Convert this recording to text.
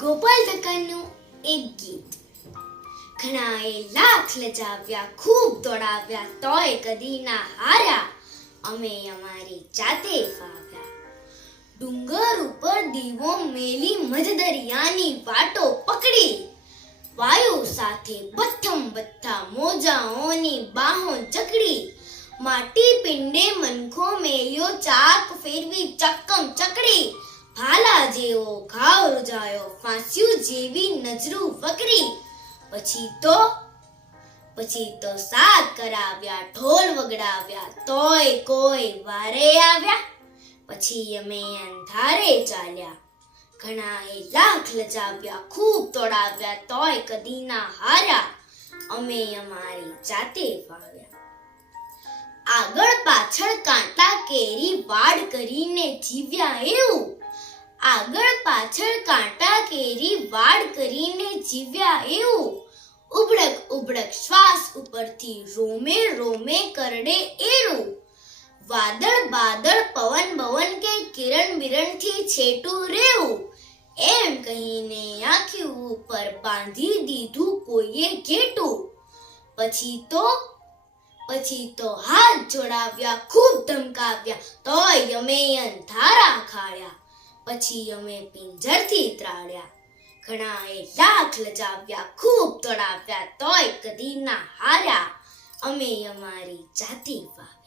ગોપાલ દકાનનું એક ગીત. ઘણાએ લાખ લજાવ્યા, ખૂબ દોડાવ્યા, તોય કદી ના હાર્યા, અમે અમારી જાતે ફાવ્યા. ડુંગર ઉપર દીવો મેલી, મધદરિયાની વાટો પકડી, વાયુ સાથે બથમ બથા, મોજાઓની બાહો જકડી, માટી પિંડે મનખો મેલ્યો, ચાક ફેરવી ચક્કમ ચકડી, ભાલા જેવો ઘાવ રૂજાયો, ફાંસ્યું જેવી નજરું વકરી. પછી તો સાત કરાવ્યા, ઢોલ વગડાવ્યા, તોય કોઈ વારે આવ્યા. પછી અમે અંધારે ચાલ્યા, ઘણાએ લાખ લજાવ્યા, ખૂબ તોડાવ્યા, તોય કદી ના હાર્યા, અમે અમારી જાતે ફાવ્યા. આગળ પાછળ કાંટા કેરી વાડ કરીને જીવ્યા એવું, આગળ પાછળ કાંટા કેરી વાડ કરીને જીવ્યા એવું, ઉબળક ઉબળક શ્વાસ ઉપરથી રોમે રોમે કરડે એરું, વાદળ બાદળ પવન બવન કે કિરણ બિરણથી છેટું રેવું, એમ કહીને આંખી ઉપર બાંધી દીધું કોઈએ ઘેટું. પછી તો હાથ જોડાવ્યા, ખૂબ ધમકાવ્યા, તોય અમે અંધારા ખાડ્યા. પછી અમે પિંજરથી ત્રાડ્યા, ઘણાએ લાખ લજાવ્યા, ખૂબ તોડાવ્યા, તોય કદી ના હાર્યા, અમે અમારી જાતે ફાવ્યા.